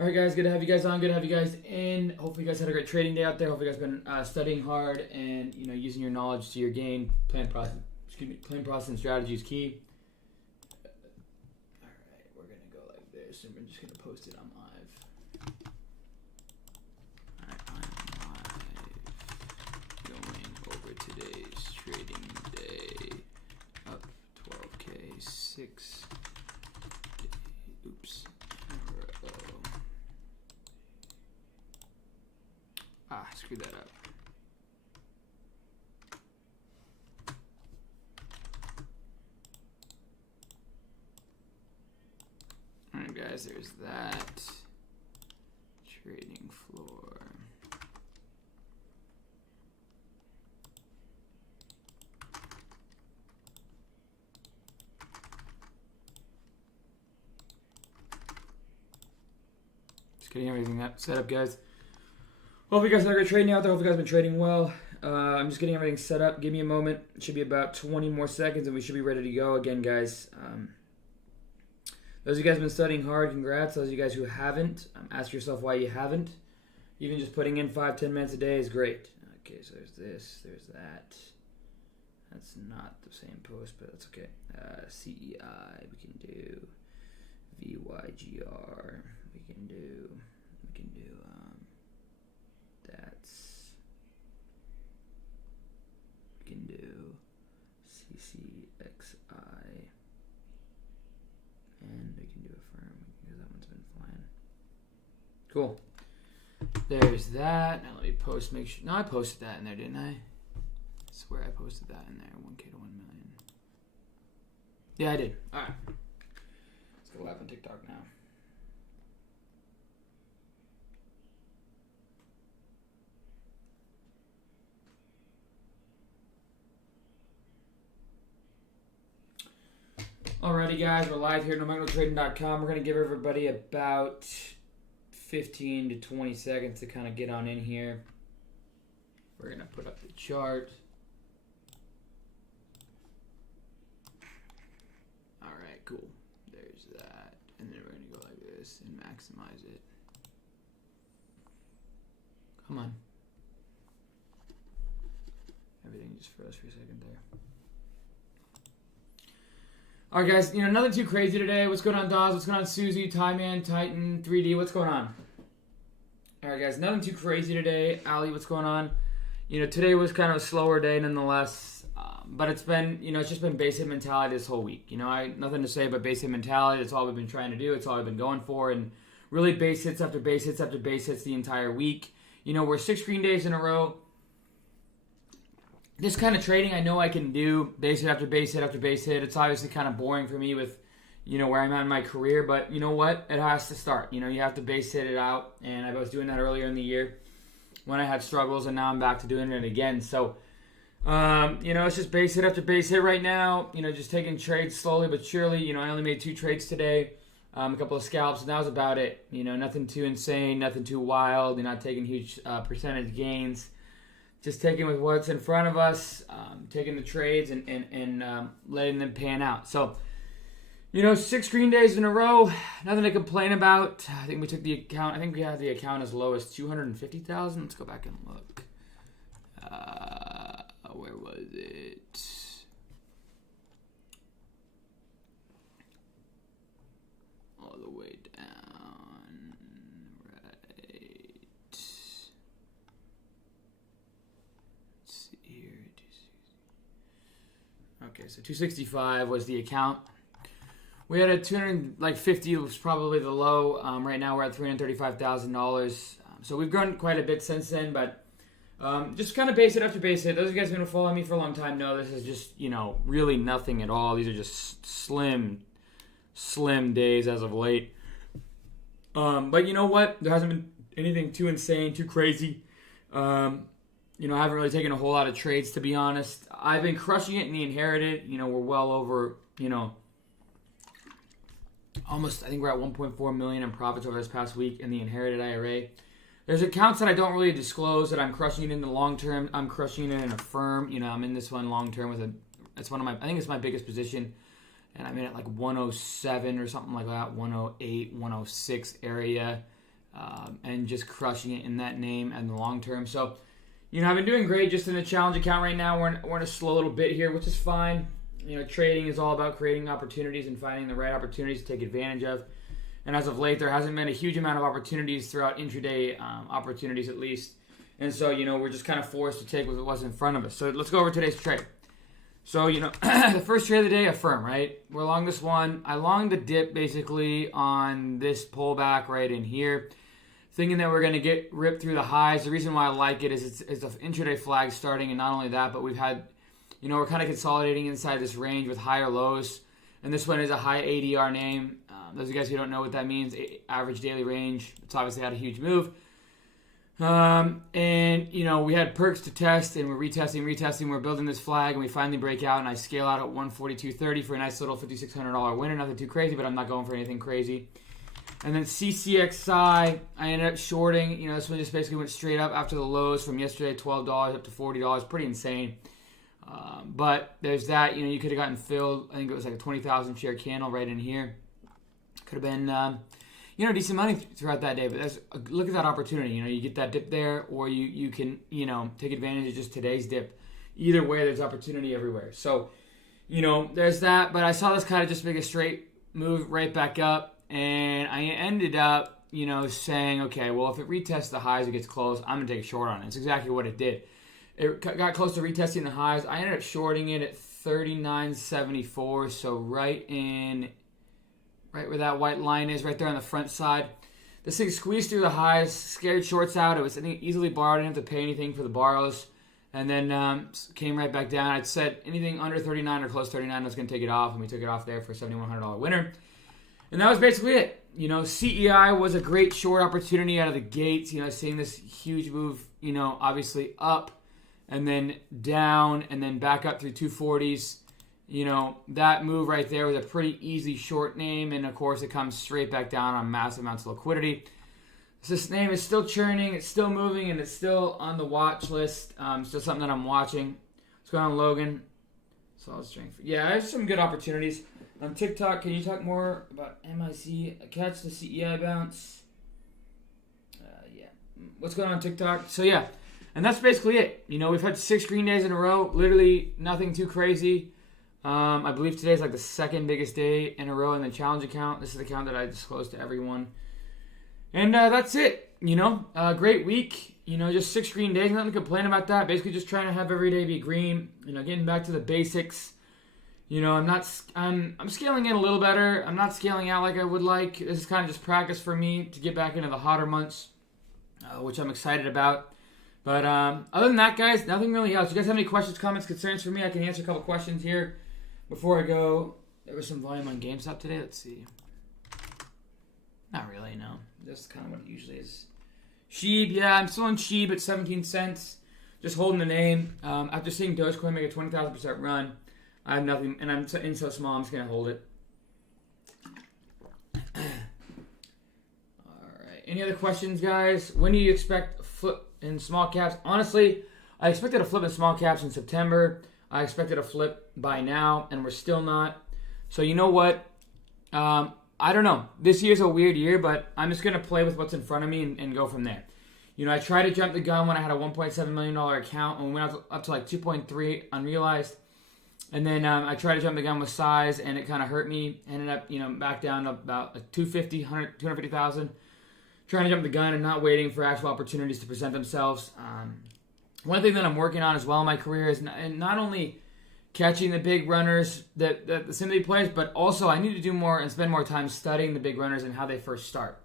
All right, guys, good to have you guys on. Good to have you guys in. Hopefully, you guys had a great trading day out there. Hopefully, you guys been studying hard and using your knowledge to your gain. Plan process. Plan process and strategy is key. All right, we're gonna go like this, and we're just gonna post it on live. All right, I'm live. Going over today's trading day. Up 12K, 6. Oops. Screw that up. Alright guys, there's that. Trading floor. Just getting everything up, set up, guys. Hope you guys had a great trading out there. Hope you guys have been trading well. I'm just getting everything set up. Give me a moment. It should be about 20 more seconds and we should be ready to go. Again, guys, those of you guys who have been studying hard, congrats. Those of you guys who haven't, ask yourself why you haven't. Even just putting in 5-10 minutes a day is great. Okay, so there's this, there's that. That's not the same post, but that's okay. CEI, we can do. VYGR, we can do. We can do CCXI, and we can do a firm because that one's been flying. Cool. There's that. Now let me post. Make sure. No, I posted that in there, didn't I? I swear I posted that in there. 1K to 1 million. Yeah, I did. All right. Let's go live on TikTok now. Alrighty guys, we're live here at NoMicroTrading.com. We're going to give everybody about 15 to 20 seconds to kind of get on in here. We're going to put up the chart. Alright, cool. There's that. And then we're going to go like this and maximize it. Come on. Everything just froze for a second there. Alright guys, nothing too crazy today. What's going on, Dawes? What's going on, Susie, Tyman, Titan, 3D? What's going on? Alright guys, nothing too crazy today. Ali, what's going on? Today was kind of a slower day nonetheless. But it's been, it's just been basic mentality this whole week. Nothing to say but basic mentality. That's all we've been trying to do. It's all we've been going for. And really base hits after base hits after base hits the entire week. We're 6 green days in a row. This kind of trading I know I can do base hit after base hit after base hit. It's obviously kind of boring for me with, where I'm at in my career. But you know what? It has to start. You have to base hit it out. And I was doing that earlier in the year when I had struggles. And now I'm back to doing it again. So, it's just base hit after base hit right now. Just taking trades slowly but surely. I only made 2 trades today. A couple of scalps. And that was about it. Nothing too insane. Nothing too wild. You're not taking huge percentage gains. Just taking with what's in front of us, taking the trades and letting them pan out. So, 6 green days in a row, nothing to complain about. I think we took the account. I think we had the account as low as 250,000. Let's go back and look. Where was it? All the way down. Okay, so 265 was the account. We had a 250 was probably the low. Right now we're at $335,000. So we've grown quite a bit since then, but just kind of base it after base hit. Those of you guys who have been following me for a long time know this is just, really nothing at all. These are just slim days as of late. But you know what? There hasn't been anything too insane, too crazy. I haven't really taken a whole lot of trades, to be honest. I've been crushing it in the inherited. We're well over, almost, I think we're at 1.4 million in profits over this past week in the inherited IRA. There's accounts that I don't really disclose that I'm crushing it in the long term. I'm crushing it in a firm. I'm in this one long term with it's one of my, I think it's my biggest position. And I'm in at like 107 or something like that, 108, 106 area. and just crushing it in that name and the long term. So, I've been doing great just in the challenge account right now. We're in a slow little bit here, which is fine. Trading is all about creating opportunities and finding the right opportunities to take advantage of. And as of late, there hasn't been a huge amount of opportunities throughout intraday opportunities, at least. And so, we're just kind of forced to take what's in front of us. So let's go over today's trade. So, the first trade of the day, Affirm, right? We're long this one. I longed the dip basically on this pullback right in here, thinking that we're going to get ripped through the highs. The reason why I like it is it's an intraday flag starting, and not only that, but we've had, we're kind of consolidating inside this range with higher lows. And this one is a high ADR name. Those of you guys who don't know what that means, average daily range. It's obviously had a huge move. And, we had perks to test, and we're retesting. We're building this flag, and we finally break out, and I scale out at 142.30 for a nice little $5,600 winner. Nothing too crazy, but I'm not going for anything crazy. And then CCXI, I ended up shorting. This one just basically went straight up after the lows from yesterday, $12 up to $40. Pretty insane. But there's that. You could have gotten filled. I think it was like a 20,000 share candle right in here. Could have been, decent money throughout that day. But look at that opportunity. You get that dip there, or you can, take advantage of just today's dip. Either way, there's opportunity everywhere. So, there's that. But I saw this kind of just make a straight move right back up. And I ended up, saying, okay, well, if it retests the highs, it gets close, I'm going to take a short on it. It's exactly what it did. It got close to retesting the highs. I ended up shorting it at 39.74, so right where that white line is, right there on the front side. This thing squeezed through the highs, scared shorts out. It was easily borrowed. I didn't have to pay anything for the borrows. And then came right back down. I'd said anything under 39 or close to 39, I was going to take it off, and we took it off there for a $7,100 winner. And that was basically it. CEI was a great short opportunity out of the gates. Seeing this huge move, obviously up and then down and then back up through 240s. That move right there was a pretty easy short name. And, of course, it comes straight back down on massive amounts of liquidity. So this name is still churning. It's still moving, and it's still on the watch list. Still something that I'm watching. What's going on, Logan? Solid strength. Yeah, there's some good opportunities. On TikTok, can you talk more about MIC? Catch the CEI bounce. Yeah. What's going on TikTok? So, yeah. And that's basically it. We've had 6 green days in a row. Literally nothing too crazy. I believe today is like the second biggest day in a row in the challenge account. This is the account that I disclose to everyone. And that's it. Great week. Just 6 green days. Nothing to complain about that. Basically just trying to have every day be green. Getting back to the basics. I'm scaling in a little better. I'm not scaling out like I would like. This is kind of just practice for me to get back into the hotter months, which I'm excited about. But other than that, guys, nothing really else. You guys have any questions, comments, concerns for me? I can answer a couple questions here before I go. There was some volume on GameStop today. Let's see. Not really, no. Just kind of what it usually is. Sheeb, yeah, I'm still in Sheeb at 17 cents. Just holding the name. After seeing Dogecoin make a 20,000% run, I have nothing, and I'm in so small, I'm just going to hold it. All right. Any other questions, guys? When do you expect a flip in small caps? Honestly, I expected a flip in small caps in September. I expected a flip by now, and we're still not. So you know what? I don't know. This year's a weird year, but I'm just going to play with what's in front of me and go from there. I tried to jump the gun when I had a $1.7 million account, and we went up to like 2.3 unrealized. And then I tried to jump the gun with size, and it kind of hurt me. Ended up, back down to about 250,000. Trying to jump the gun and not waiting for actual opportunities to present themselves. One thing that I'm working on as well in my career is not only catching the big runners that the sympathy plays, but also I need to do more and spend more time studying the big runners and how they first start.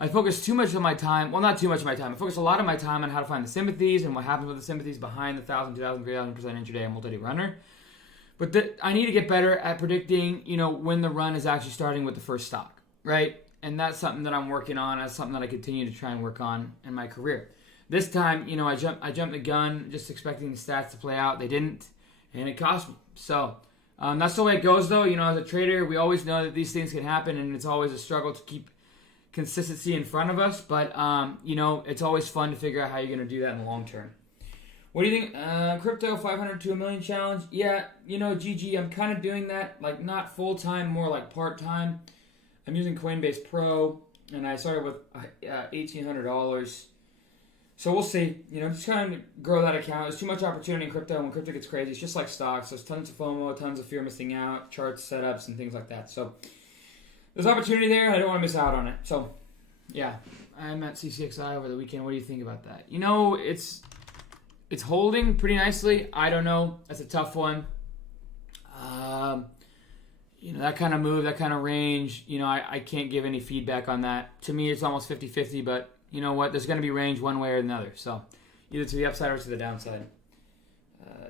I focus too much of my time, well, not too much of my time. I focus a lot of my time on how to find the sympathies and what happens with the sympathies behind the 1,000, 2,000, 3,000% intraday and multi-day runner. But I need to get better at predicting, when the run is actually starting with the first stock, right? And that's something that I'm working on. That's something that I continue to try and work on in my career. This time, I jumped the gun just expecting the stats to play out. They didn't, and it cost me. So that's the way it goes, though. As a trader, we always know that these things can happen, and it's always a struggle to keep consistency in front of us. But, it's always fun to figure out how you're going to do that in the long term. What do you think? Crypto 500 to a million challenge? Yeah, GG, I'm kind of doing that, like not full-time, more like part-time. I'm using Coinbase Pro. and I started with $1,800. So we'll see. Just trying to grow that account. There's too much opportunity in crypto. When crypto gets crazy, it's just like stocks. There's tons of FOMO, tons of fear of missing out, charts, setups, and things like that. So there's opportunity there. I don't want to miss out on it. So yeah, I'm at CCXI over the weekend. What do you think about that? It's holding pretty nicely. I don't know. That's a tough one. That kind of move, that kind of range, I can't give any feedback on that. To me, it's almost 50-50, but you know what? There's going to be range one way or another. So either to the upside or to the downside.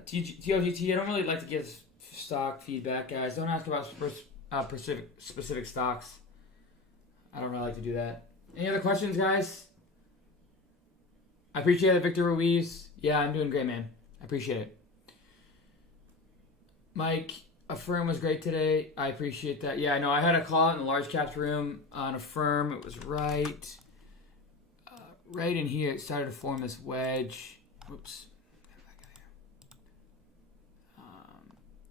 TLGT, I don't really like to give stock feedback, guys. Don't ask about specific stocks. I don't really like to do that. Any other questions, guys? I appreciate it, Victor Ruiz. Yeah, I'm doing great, man. I appreciate it. Mike, Affirm was great today. I appreciate that. Yeah, I know. I had a call out in the large caps room on Affirm. It was right in here. It started to form this wedge. Oops.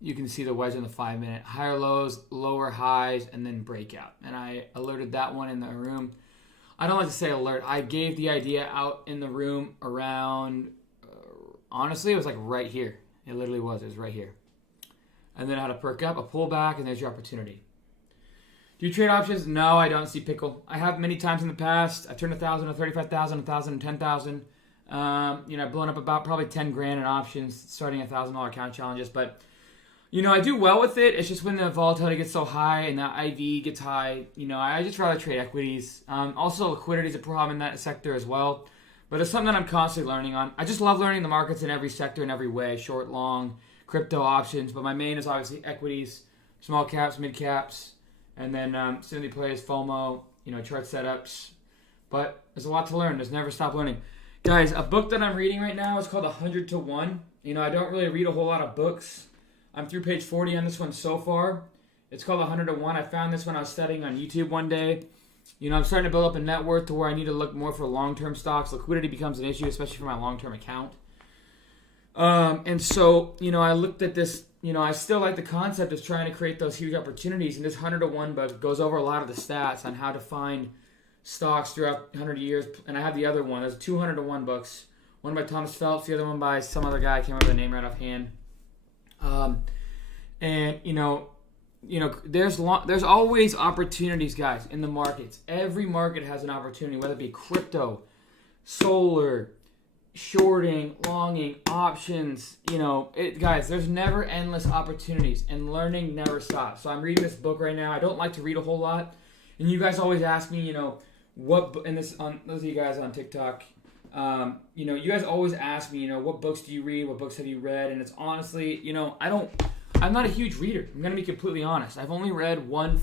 You can see the wedge in the 5-minute. Higher lows, lower highs, and then breakout. And I alerted that one in the room. I don't like to say alert. I gave the idea out in the room around, honestly, it was like right here. It literally was. It was right here. And then I had a perk up, a pullback, and there's your opportunity. Do you trade options? No, I don't see pickle. I have many times in the past. I turned 1,000 to 35,000, 1,000 to 10,000. I've blown up about probably 10 grand in options, starting $1,000 account challenges. But, I do well with it. It's just when the volatility gets so high and the IV gets high, I just rather trade equities. Also, liquidity is a problem in that sector as well. But it's something that I'm constantly learning on. I just love learning the markets in every sector in every way, short, long, crypto options, but my main is obviously equities, small caps, mid caps, and then simply plays FOMO, chart setups. But there's a lot to learn. There's never stop learning. Guys, a book that I'm reading right now is called 100 to 1. I don't really read a whole lot of books. I'm through page 40 on this one so far. It's called 100 to 1. I found this when I was studying on YouTube one day. I'm starting to build up a net worth to where I need to look more for long-term stocks. Liquidity becomes an issue, especially for my long-term account. And so, I looked at this, I still like the concept of trying to create those huge opportunities. And this 100 to 1 book goes over a lot of the stats on how to find stocks throughout 100 years. And I have the other one. There's 200 to 1 books. One by Thomas Phelps, the other one by some other guy. I can't remember the name right offhand. There's always opportunities, guys, in the markets. Every market has an opportunity, whether it be crypto, solar, shorting, longing, options, guys, there's never endless opportunities, and learning never stops. So I'm reading this book right now. I don't like to read a whole lot, and you guys always ask me, what, and this on those of you guys on TikTok, you guys always ask me, what books do you read? What books have you read? And it's honestly, I'm not a huge reader. I'm going to be completely honest. I've only read one,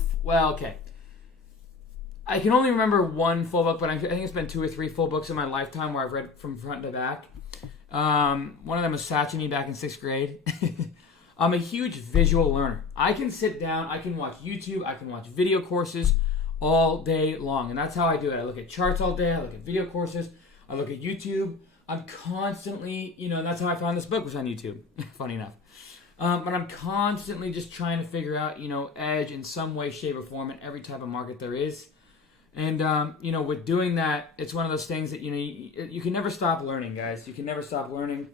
I can only remember one full book, but I think it's been 2 or 3 full books in my lifetime where I've read from front to back. One of them was Satchany back in 6th grade. I'm a huge visual learner. I can sit down, I can watch YouTube, I can watch video courses all day long. And that's how I do it. I look at charts all day, I look at video courses, I look at YouTube. I'm constantly, that's how I found this book was on YouTube, funny enough. But I'm constantly just trying to figure out, edge in some way, shape, or form in every type of market there is. And, with doing that, it's one of those things that, you can never stop learning, guys. You can never stop learning.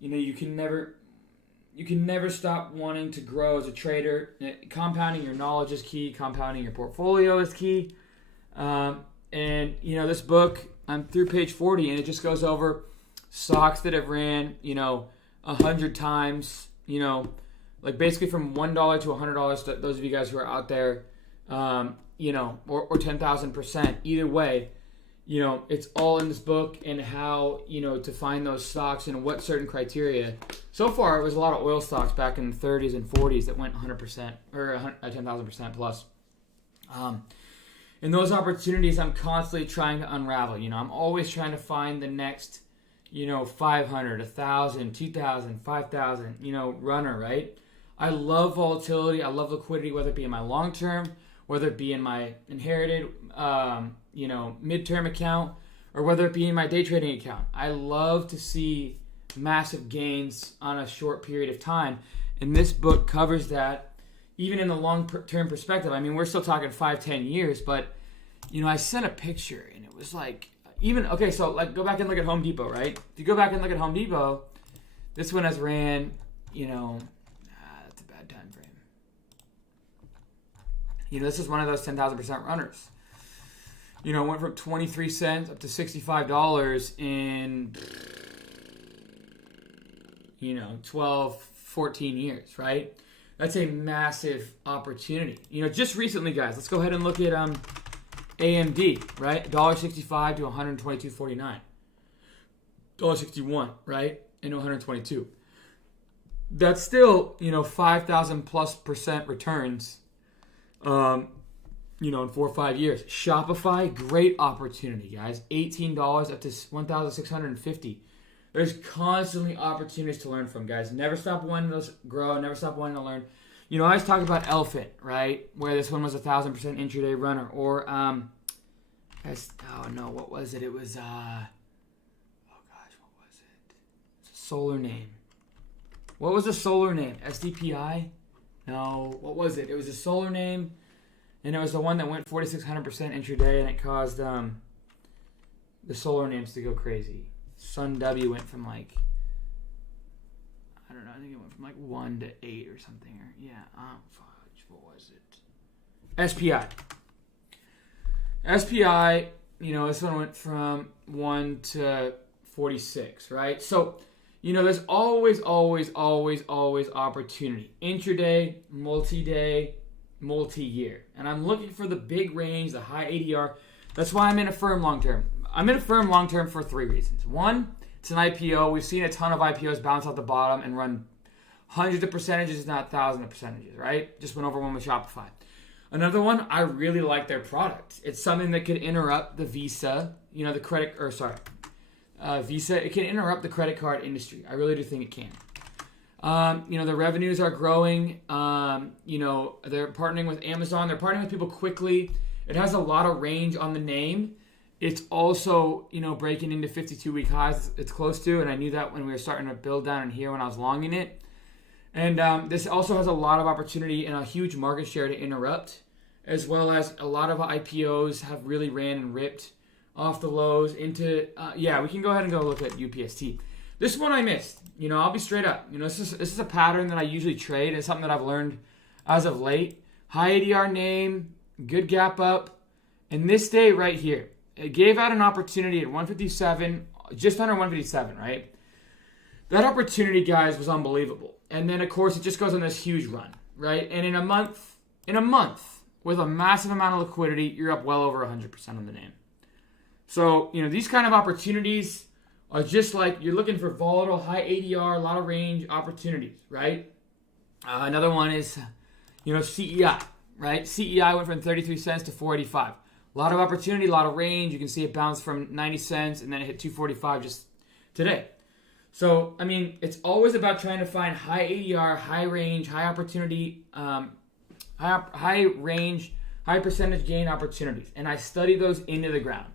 You can never stop wanting to grow as a trader. Compounding your knowledge is key. Compounding your portfolio is key. This book, I'm through page 40, and it just goes over stocks that have ran, 100 times, like basically from $1 to $100, those of you guys who are out there, or 10,000%. Either way, it's all in this book, and how, to find those stocks and what certain criteria. So far, it was a lot of oil stocks back in the 30s and 40s that went 100% or 10,000% plus. And those opportunities, I'm constantly trying to unravel. I'm always trying to find the next, 500, 1,000, 2,000, 5,000, runner, right? I love volatility. I love liquidity, whether it be in my long term, whether it be in my inherited, midterm account, or whether it be in my day trading account. I love to see massive gains on a short period of time. And this book covers that even in the long-term perspective. I mean, we're still talking 5-10 years, but, I sent a picture and it was like, okay, so like go back and look at Home Depot, right? If you go back and look at Home Depot, this one has ran, that's a bad time frame. This is one of those 10,000% runners. Went from 23 cents up to $65 in, 12, 14 years, right? That's a massive opportunity. Just recently, guys, let's go ahead and look at AMD, right? $1.65 to $122.49. $1.61, right? And 122. That's still, 5,000+% returns, in 4 or 5 years. Shopify, great opportunity, guys. $18 up to $1,650. There's constantly opportunities to learn from, guys. Never stop wanting to grow. Never stop wanting to learn. I always talk about Elephant, right? Where this one was 1,000% intraday runner. Or, what was it? It was, what was it? It's a solar name. What was the solar name? SDPI? No, what was it? It was a solar name, and it was the one that went 4,600% intraday, and it caused the solar names to go crazy. Sun W went from I think it went from 1 to 8 or something. What was it? SPI. SPI, this one went from 1 to 46, right? So, there's always opportunity. Intraday, multi-day, multi-year. And I'm looking for the big range, the high ADR. That's why I'm in a firm long-term. I'm in a firm long-term for 3 reasons. One, it's an IPO. We've seen a ton of IPOs bounce out the bottom and run hundreds of percentages, not thousands of percentages, right? Just went over one with Shopify. Another one, I really like their product. It's something that could interrupt the Visa, Visa. It can interrupt the credit card industry. I really do think it can. The revenues are growing. They're partnering with Amazon. They're partnering with people quickly. It has a lot of range on the name. It's also, breaking into 52-week highs. It's close to, and I knew that when we were starting to build down in here when I was longing it. And this also has a lot of opportunity and a huge market share to interrupt, as well as a lot of IPOs have really ran and ripped off the lows into, we can go ahead and go look at UPST. This one I missed. I'll be straight up. This is a pattern that I usually trade. It's something that I've learned as of late. High ADR name, good gap up, and this day right here, it gave out an opportunity at 157, just under 157, right? That opportunity, guys, was unbelievable. And then, of course, it just goes on this huge run, right? And in a month, with a massive amount of liquidity, you're up well over 100% on the name. So, these kind of opportunities are just like you're looking for volatile, high ADR, a lot of range opportunities, right? Another one is, CEI, right? CEI went from 33 cents to 485. A lot of opportunity, a lot of range. You can see it bounce from 90 cents and then it hit 245 just today. So, it's always about trying to find high ADR, high range, high opportunity, high range, high percentage gain opportunities. And I study those into the ground.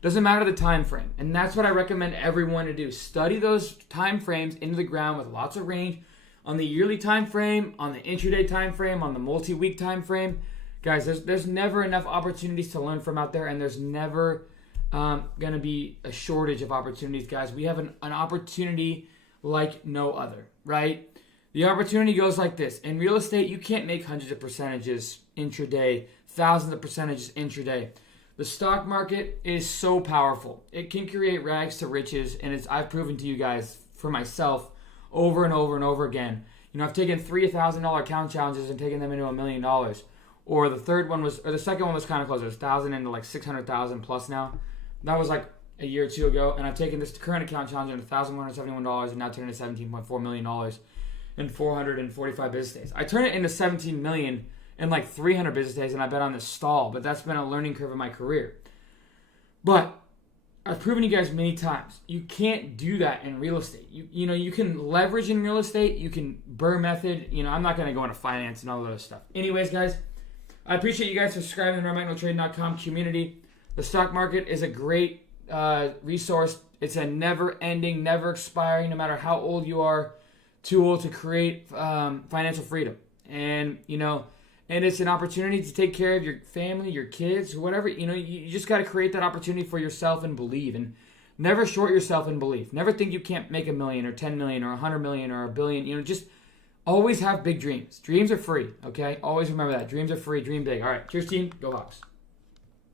Doesn't matter the time frame. And that's what I recommend everyone to do. Study those time frames into the ground with lots of range on the yearly time frame, on the intraday time frame, on the multi-week time frame. Guys, there's never enough opportunities to learn from out there, and there's never going to be a shortage of opportunities, guys. We have an opportunity like no other, right? The opportunity goes like this. In real estate, you can't make hundreds of percentages intraday, thousands of percentages intraday. The stock market is so powerful. It can create rags to riches, and I've proven to you guys for myself over and over and over again. I've taken $3,000 account challenges and taken them into $1 million. Or the second one was kind of close. It was 1,000 into like 600,000 plus now. That was like a year or two ago, and I've taken this current account challenge into $1,171 and now turned it into $17.4 million in 445 business days. I turned it into $17 million in like 300 business days, and I bet on this stall, but that's been a learning curve in my career. But I've proven you guys many times, you can't do that in real estate. You can leverage in real estate, you can Burr method. I'm not going to go into finance and all that stuff. Anyways, guys, I appreciate you guys subscribing to the RedMagnoTrading.com community. The stock market is a great resource. It's a never-ending, never expiring, no matter how old you are, tool to create financial freedom. And, and it's an opportunity to take care of your family, your kids, whatever. You just got to create that opportunity for yourself and believe. And never short yourself in belief. Never think you can't make $1 million or 10 million or 100 million or $1 billion. Just always have big dreams. Dreams are free, okay? Always remember that. Dreams are free. Dream big. All right. Cheers, team. Go Hawks.